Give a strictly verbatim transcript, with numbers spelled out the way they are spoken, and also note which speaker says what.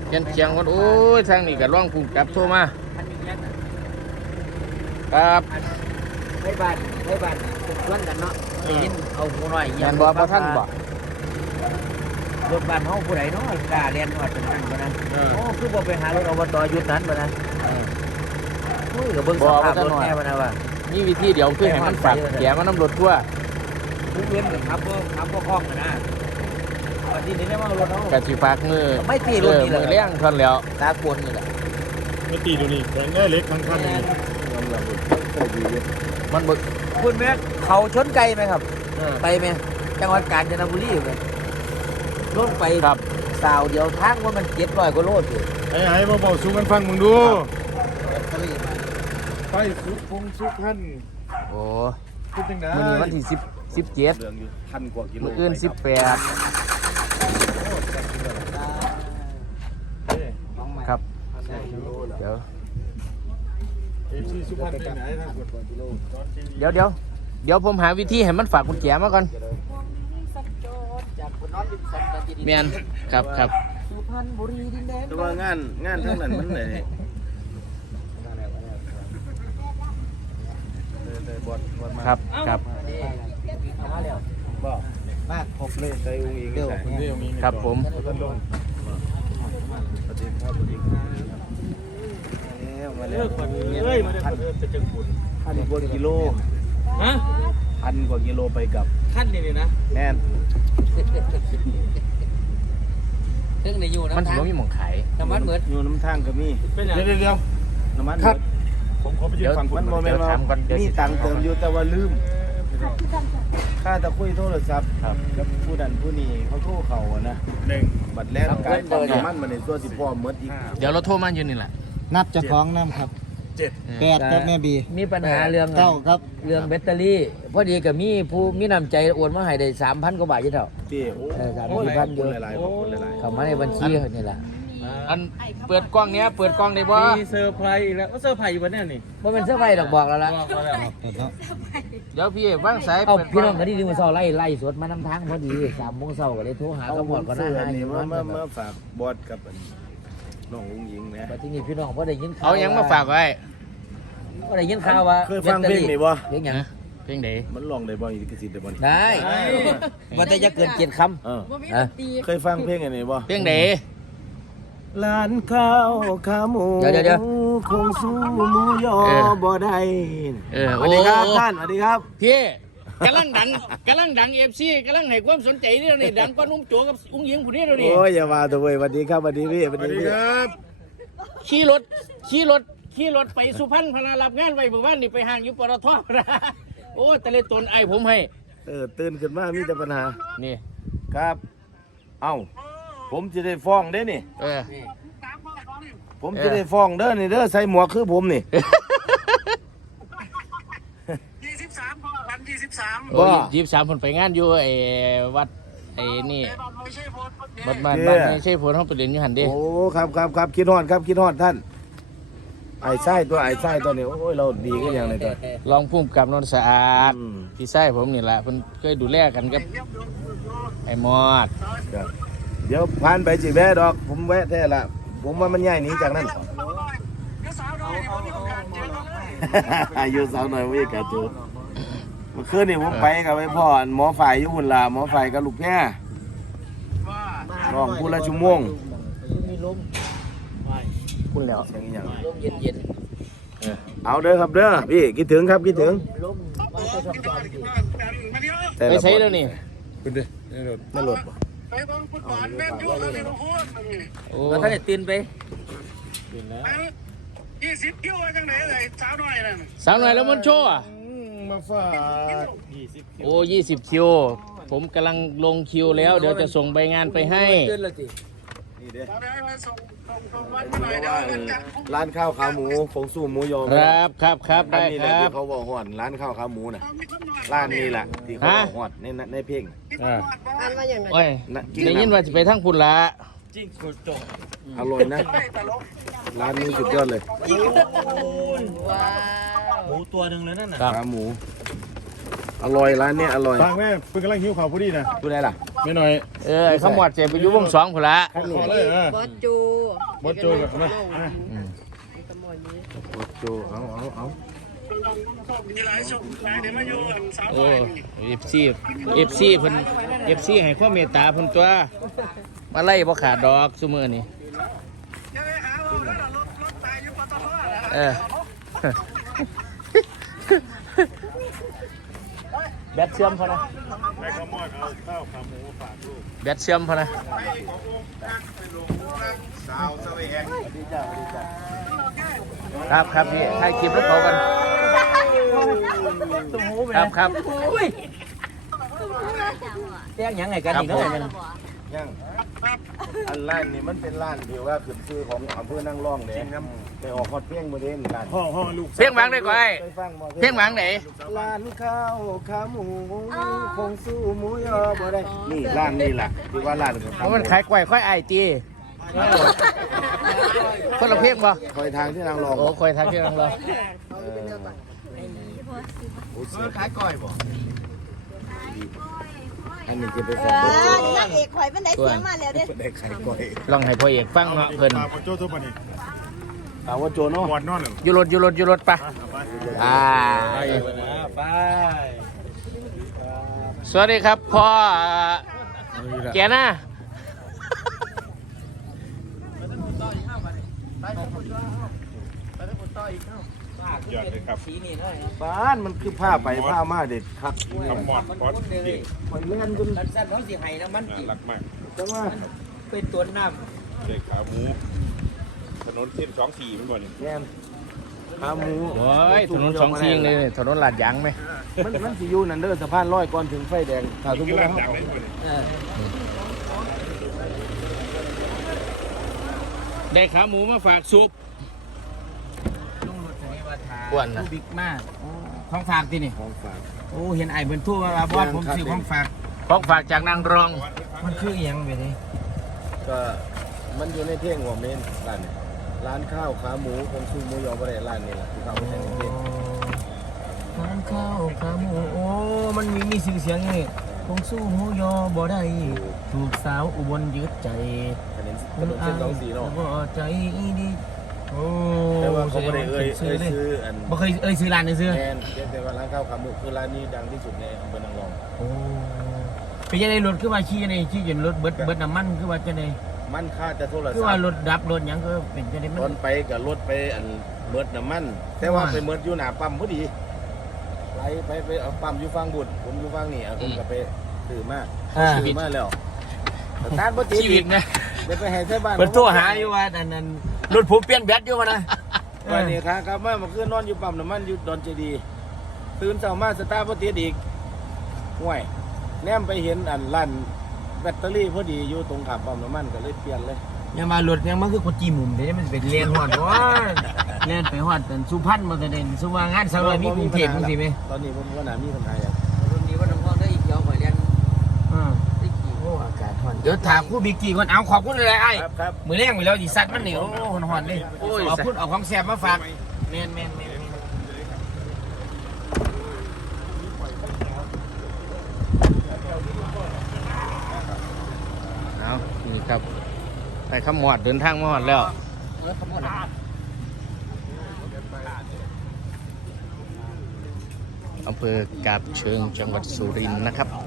Speaker 1: เขียนเชียงวันโอ้ยทางนี้ก็ร้องพุ่งกลับโทรมาครับ
Speaker 2: ให้บ้านให้บ้านปลุกชวนกันเนาะได้ยินเอาผู้น้อย
Speaker 1: งานบ่บ่ท่านบ่
Speaker 2: รถบ้านเฮาผู้ใดเนาะกล้าเรียนฮอดจังนั้นบ่นะโอ้คือบ่ไปหารถอบตยุทธนั้นบ่นะโอ้ยก็เบิ่งสภาพรถแน่บ่นะว่า
Speaker 1: นี่วิธีเดี๋ยวคือให้มันฝากแกมันน้ำรถทั่ว
Speaker 2: ผู้เว้นก็ขับบ่ขับบ่คล่องกันนะวันนี้นี่ได้มารถเฮาก
Speaker 1: ะสิฝากมือ
Speaker 2: ไม่ตีรถนี่
Speaker 1: มือเลี้ยงทนแล้ว
Speaker 2: ตากวนนี่แหละ
Speaker 3: ไม่ตีดูนี่แข็งได้เล็กทั้งคันนี่
Speaker 1: มันบึก
Speaker 2: คุณแม่เขาชนไกลไหมครับไปไหมจังหวัดกาญจนบุรีไหมรถไป
Speaker 1: ครับ
Speaker 2: สาวเดียวทางว่ามันเจ็ดร้อยกว่าโลอยู่
Speaker 3: ไอ้ไอ้มาบอกสู้กันฟังมึงดูไปสุดพงสุดท่าน
Speaker 1: โอ้
Speaker 3: พูดจังได๋
Speaker 1: มื้อนี้วันที่สิบ สิบเจ็ด
Speaker 3: เรื่องอยู่พันกว่ากิโล
Speaker 1: มื้ออื่นสิบแปดครับเดี๋ยว
Speaker 3: เอฟซีสุพรรณไปไหนทางกว่ากิโล
Speaker 1: เดี๋ยวเดี๋ยวเดี๋ยวผมหาวิธีให้มันฝากกุญแจมาก่อนเมียนครับครับ
Speaker 2: สุพรรณบุรีดินแดน
Speaker 3: แต่ว่างานงานทั้งนั้นมันไหนบอดบอดมา
Speaker 1: ครับครับ
Speaker 3: บ่มากครบเลยใจอุ้งอิงเด้อ
Speaker 1: ครับผม
Speaker 3: สวัสดีครับสวัสดีครับมาแล้วเฮ้ยมาแล้วจะจังปุ่นพันกว่ากิโล
Speaker 2: ฮะ
Speaker 3: พันกว่ากิโลไปกับ
Speaker 2: ขั้นนี่นี่นะ
Speaker 3: แน่น
Speaker 2: เรื่องในอยู่
Speaker 1: มัน
Speaker 2: น้ำ
Speaker 1: ถื
Speaker 2: ทา
Speaker 1: อง ว่ามีหมองขาย
Speaker 2: น้ำมันเหมือน
Speaker 3: อยู่น้ำทางก็มี
Speaker 2: เดี๋ยวเดี๋ยว
Speaker 3: น้ำมัน
Speaker 1: ครับ
Speaker 3: ผมขอไปยืนฟังมันโมเมนต์
Speaker 1: เดี๋ยวถามก่อนเดี๋ยว
Speaker 3: มีตังค์เติมอยู่แต่ว่าลืมค่าตะคุยโทรศัพท์
Speaker 1: ครับ
Speaker 3: กับผู้ดันผู้นี้เขาโทรเขาอะนะหนึ่งบัตรแรกการปั๊มน้ำมันมาในตัวสิพ่อเมดอีก
Speaker 1: เดี๋ยวเราโทรมาอยู่นี่แหละ
Speaker 4: นับเจะคล้าของน้ำครับ
Speaker 3: เจ็ด
Speaker 4: แปดครับแม่บี
Speaker 2: มีปัญหาเรื่อง
Speaker 4: เก้าครับ
Speaker 2: เรื่องแบตเตอรี่พอดีกับมีผู้มีน้ำใจโอนมาให้ได้สามพันกว่าบาทยี่เท่า
Speaker 3: เตี้ยโอ้
Speaker 2: เออสาม
Speaker 3: โห
Speaker 2: สี่พัน
Speaker 3: คนหลายๆขอบคุณหลาย
Speaker 2: เข้ามาในบัญชีนี่แหละ
Speaker 1: อันเปิดกล้องเนี้ยเปิดกล้องได้บ่
Speaker 5: มีเซอร์ไพรส์อีกแล้วก็เซอร์ไพรส์อยู่บนเนี่ยนี่
Speaker 2: ว่าเป็นเสื้อไฟดอกบอกแล้วล่ะ
Speaker 5: บอกมาแล้ว
Speaker 4: เปิดแล้ว
Speaker 1: เดี๋ยวพี่วางสาย
Speaker 2: เอา
Speaker 1: เปิดก
Speaker 2: พี่
Speaker 1: ล้
Speaker 2: น้
Speaker 1: อ
Speaker 2: อง งกันที่ดีมาเศร้าไล่ไล่สวดมาน้ำทางพอดีสามโมงเศร้าก็เลยโทรหา
Speaker 3: ๆเอา
Speaker 2: กำห
Speaker 3: ห
Speaker 2: ม
Speaker 3: ม
Speaker 2: ด
Speaker 3: ด
Speaker 2: ก่อนห
Speaker 3: เสื้
Speaker 2: น้า
Speaker 3: อ
Speaker 2: ให้
Speaker 3: นี่
Speaker 2: นอ
Speaker 3: มาน มา
Speaker 2: แบ
Speaker 3: มา
Speaker 2: บ
Speaker 3: ฝากบอสกับน้องอุ้งยิงนะ
Speaker 2: แต่ที่นี่พี่น้องพอได้ยินข่าว
Speaker 1: เอาหยังมาฝากไว้
Speaker 2: พอได้ยินข่าวว่า
Speaker 3: เคยฟังเพลงนี่บ่
Speaker 2: เพลงหยัง
Speaker 1: นะเพลงไหน
Speaker 3: มันลองได้บ่อีกสิทธิ์ได้บ่นี่
Speaker 2: ได้มันแต่จะเกินเกียรติค
Speaker 3: เออ
Speaker 2: ำนะ
Speaker 3: เคยฟังเพลงอันนี้บ่
Speaker 1: เพลงไหน
Speaker 3: ร้านข้าวขาหมูคงสู้หมูยอบ่ได้
Speaker 1: เออ
Speaker 3: สวัสดีครับท่านสวัสดีครับ
Speaker 1: พี่กำลังดังกำลังดังเอฟซีกำลังให้ความสนใจเรื่องนี้ดังกว่านุ่มโจกับอุ้งยิงผู้นี้เดี๋ยวนี้
Speaker 3: โอ้ยอย่ามาตัวเว้ยสวัสดีครับสวัสดีพี่สวัสดีพี่
Speaker 1: ขี่รถขี่รถขี่รถไปสุพรรณพนารับงานไว้เมื่อวานนี่ไปห่างอยู่ปตทนะโอ้แต่เลยตนไอผมให้
Speaker 3: เออตื่นขึ้นมามีแต่ปัญหา
Speaker 1: นี่
Speaker 3: ครับ เอ้าผมจะได้ฟ้องได้นี่
Speaker 1: เออ
Speaker 3: ผมจะได้ฟ้องเด้อนี่เด้อใส่หมวกคือผมนี่
Speaker 6: ยี่สิบสามพ่อพันยี่สิบสาม
Speaker 1: โอ้ยยี่สิบสามคนไปงานอยู่ไอ้วัดไอ้นี่
Speaker 6: ไอ้บ้านไม่ใช่โพสต์
Speaker 1: วัดบ้านบ้านไม่ใช่ผลห้องไปเรียนอยู่หันเดิ
Speaker 3: โอ้ครับครับครับคิดฮอดครับคิดฮอดท่านไอ้ไส้ตัวไอ้ไส้ตัวนี้โอ้ยเราดีกันอย่างไรตัว
Speaker 1: ลองพุ่มกับนนท์สะอาด
Speaker 3: อืม
Speaker 1: พี่ไส้ผมนี่แหละเพิ่นเคยดูแลกันกับไอ้มอด
Speaker 3: ครับเดี๋ยวผ่านไปสิแวะดอก ผมแวะแท้ละผมว่ามันใหญ่หนีจากนั้น
Speaker 6: เดี๋ยวสาวน้อยนี่ผมมีโอกาสเจอแล้ว
Speaker 3: อายุสาวหน่อยวิ่งกระจุดเมื่อคืนนี่ผมไปกับไอ้พ่อหมอฝ่ายอยู่หุ่นลาหมอฝ่ายกับลูกแพร่
Speaker 6: ว่า
Speaker 3: ร้องพูละชั่วโมง
Speaker 2: มีลม
Speaker 1: คุณแล้ว
Speaker 3: เสียงอหย่าง
Speaker 2: ลมเย็นเย็น
Speaker 3: เอาเด้อครับเด้อพี่คิดถึงครับคิดถึง
Speaker 2: ลมมาจะสับสนอยู่
Speaker 6: มาเดี๋ยว
Speaker 1: ไปใช้แล้วนี่
Speaker 3: ไม่หลดบ่
Speaker 6: ไปบังฟุตบอลแม่นอยู่แล้วนี่ทุกคน
Speaker 1: โอ้
Speaker 2: แล้วท่านได้ตื่นไป
Speaker 6: ยี่สิบคิวจังไหนเลยสาวน้อยนั่น
Speaker 1: สาวหน่อยแล้วมันโชว์อะ
Speaker 3: มาฝาก
Speaker 1: โอ้ยี่สิบคิว ผมกำลังลงคิวแล้ว เดี๋ยวจะส่งใบงานไปให้
Speaker 2: ตื่นแล้วสิ
Speaker 3: นี่เด้อ
Speaker 6: สาวน้อยมาส่งส่งส่งวันเท่าไหร่เดี๋ยวเงินจัด
Speaker 3: ร้านข้าวขาหมูฟงสู้หมูยอ
Speaker 1: ครับครับครับ
Speaker 3: ร้า
Speaker 1: ได้
Speaker 3: นนี้
Speaker 1: ค
Speaker 3: แหละ
Speaker 1: รั
Speaker 3: ที่
Speaker 1: บ
Speaker 3: เขาบอกฮอดร้านข้าวขาหมูน่ะ
Speaker 6: เอามีคนหน่อย
Speaker 3: ร้านนี้แหละที่เขาบอกฮอดในในเพลง
Speaker 6: มีคนหน่อยบอก
Speaker 1: โอ้ย
Speaker 3: นะ
Speaker 1: ได้ยินว่าจะไปทั้งพุ่นละ
Speaker 5: จริงสุดจบ
Speaker 3: อร่อยนะ
Speaker 6: ไม่ตลก
Speaker 3: ร้านนี้สุดยอดเลย
Speaker 5: หมูตัวหนึ่งเลยนั่นน่ะ
Speaker 1: ครับ
Speaker 3: ขาหมู ออร่อยร้านเนี้ยอร่อย
Speaker 7: ฟังแม่เพิ่งกำลังหิวข่าวพอดีนะ
Speaker 3: ดูได้ล่ะ
Speaker 7: ไม่หน่อย
Speaker 1: เออไอ้ขมวดเจ็บไปอยู่วงสองพุ่นละ
Speaker 7: ขอเลยเออบ
Speaker 6: อสจู
Speaker 7: บอสโจกับมา
Speaker 6: ตำรวจนี้
Speaker 3: โจเอาเอาเอา
Speaker 6: มีหลายช่วงหลายเดี๋ยวมาอยู่สาว
Speaker 1: โอ้เอฟซีเอฟซีเพิ่นเอฟซีให้ความเมตตาเพิ่นตัวมาไล่บ่ขาดดอกซุมื้อนี้
Speaker 6: จะไปหาว่าแล้วรถรถตายอยู่ปตทนะ
Speaker 1: เออ แบตเชื่อมพอนะ
Speaker 7: ไปขโมยเอาข้าวขาหมูฝากลูก
Speaker 1: แบตเชื่อมพอนะ
Speaker 3: สาวสวีแหงดีจ้าดีจ้า
Speaker 1: ครับครับพี่ถ่ายคลิปแล้วเขากันครับครับ
Speaker 2: แจ้งหยังไงกันอีกเนาะมัน
Speaker 3: ยังอันร้านนี่มันเป็นร้านที่ว่าขึ้นชื่อของอำเภอนั่งร่องเนี่ยไปออกฮอตเพียงมือเด่นร้าน
Speaker 7: ห้องห้องลูก
Speaker 1: เพียงหวังได้ก่อนไอ้
Speaker 3: ไปฟังบ่
Speaker 1: เพียงหวังไหน
Speaker 3: ร้านข้าวขาหมูคงสู้หมูยอบ่ได้นี่ร้านนี่แหละที่ว่าร้านของ
Speaker 1: เพราะมันขายกล้วยค่อยไอตีคนละเพียงบ่
Speaker 3: คอยทางที่นางรอง
Speaker 1: โอ้คอยทักที่รังเรา
Speaker 3: ขายก้อยบ่อันนี้จะเป็น
Speaker 8: เอ
Speaker 3: ของ
Speaker 8: อนักเอกข่อยเป็นได้เสียงมาแล้วเด้
Speaker 3: ได้ขายก้อย
Speaker 1: ลองให้พ่อเอกฟังเนาะเพิ่น
Speaker 7: ปลาปลาโจทุบปะนี่
Speaker 3: ถามว่าโจเนาะ
Speaker 7: วอดนอนหนึ่ง
Speaker 1: อยู่รถอยู่รถอยู่รถปะอ่า
Speaker 5: ไป
Speaker 1: สวัสดีครับพ่อแกน่ะ
Speaker 7: ยอดเลยครับ
Speaker 3: บ้านมันคือผ้าไปผ้ามาเด็ดคัก
Speaker 7: ขมอดพอดเด็ก
Speaker 3: หอยเล่นจน
Speaker 2: สั้นๆเขาสิให้น้ำมัน
Speaker 7: น่ารักมาก
Speaker 3: จังว่า
Speaker 2: เป็นตัวน้
Speaker 7: เด็กขาหมูถนนเส้นสองสี่มันบ่นี่
Speaker 3: แม่นขาหมู
Speaker 1: โอ้ยถนนสองซีงเลยถนนลาดยางไหม
Speaker 3: มันมันสิอยู่นั่นเด้อสะพานลอยก่อนถึงไฟแดงถ้าสมม
Speaker 7: คือ
Speaker 3: ติ
Speaker 7: ร้าน
Speaker 3: ว่า
Speaker 7: ดังเลยบ่นี่
Speaker 2: ำเออ
Speaker 1: ได้ขาหมูมาฝากซุป
Speaker 2: ลุงรถคันนี้ว่าทา
Speaker 1: อ้วนนะ
Speaker 2: ผู้บิ๊กมากของฝากที่นี่
Speaker 3: ของฝาก
Speaker 2: โอ้เห็นไอ้เพิ่นทั่วมาบอสผมซื้อของฝาก
Speaker 1: ของฝากจากนางรอง
Speaker 2: มันคืออหยังไปนี่
Speaker 3: ก็มันอยู่ในเท่งหัวเมนร้านนี้ร้านข้าวขาหมูคงสู้หมูยอบ่ได้ร้านนี้แหละที่เขาไปใช้ในเท่ง
Speaker 2: ร้านข้าวขาหมูโอ้มันมีมีชื่อเสียงนี่คงสู้หมูยอบ่ได้ถูกสาวอุบลยึดใจ
Speaker 3: คะแนนถนนเส้นสองสี่เนาะ
Speaker 2: บ่ใจดีโอ้
Speaker 3: แต่ว่าเขาไม่ได้เอ่ย
Speaker 2: ซื้
Speaker 3: เอ่
Speaker 2: อย เลย
Speaker 3: ซื้ออัน
Speaker 2: บ่เคยเอ่ยซื้อร้านนี้ซื้อ
Speaker 3: แมนเรียกแต่ว่าร้านข้าวขาหมูคือร้านนี้ดังที่สุดในอำเภอนางรอง
Speaker 2: โอ้เป็นยังไงรถคือว่าขี่ยังไงขี่จนรถเบิดเบิดน้ำมันคือว่าจังได๋
Speaker 3: มันค่าจะโทร
Speaker 2: คือ
Speaker 3: ศั
Speaker 2: ว่า
Speaker 3: พท์
Speaker 2: รถดับรถหยังก็เป็นจังได๋มั
Speaker 3: ตอน
Speaker 2: น
Speaker 3: ไปกับรถไปอันเมิดน้ำมัน แต่ว่าไปเมิดอยู่หน้าปั๊มพอดีไหลไปไปเอาปั๊มอยู่ฟังบุตรผมอยู่ฟังนี่อ่ะผมก็ไปถือมา
Speaker 2: อ่า
Speaker 3: ถือมาแล้วสตาร์ทบ่ติด
Speaker 1: ชีวิตนะ
Speaker 3: เดี๋ยวไปให้ใช้บ้าน
Speaker 2: เพิ่นโทรหาอยู่ว่าอันนั้นรถผมเปลี่ยนแบตอยู่ว่านะ
Speaker 3: วันนี้ครับครับมาเมื่อคืนนอนอยู่ปั๊มน้ำมันอยู่ดอนเจดีย์ตื่นเช้ามาสตาร์ทบ่ติดอีกห่วยแนมไปเห็นอันร้านแบตเตอรี่พอดีอยู่ตรงขับปั๊มน้ำมันก็เลยเปลี่ยนเลย
Speaker 2: ยังมารถยังมันคือคนจีหมุมเด้มันเป็นเลียนฮอดว่าเลียนไปฮอดอันสุพรรณมาแต่เด่นสุว่างานสาวมีกรุงเทพจังซี่แม่
Speaker 3: ตอนนี้ผมว่าน่ามีปัญหาอย่าง
Speaker 2: รุ่นนี้ว่าน้องๆได้อีกเดียวกว่าเรียนอือได้กี่โอ้อากาศร้อนเดี๋ยวถามครูบิ๊กกี้ก่อนเอาขอบคุณเลยไอ้
Speaker 3: ครับครับ
Speaker 2: มือแรงไปแล้วดิสัตว์มันเหนียวหอนๆเลยเอาพูดเอาของแซ่บมาฝากแมนแมนแมน
Speaker 1: เอานี่ครับไปขมวดเดินทางมาหอดแล้วอำเภอกาบเชิงจังหวัดสุรินทร์นะครับ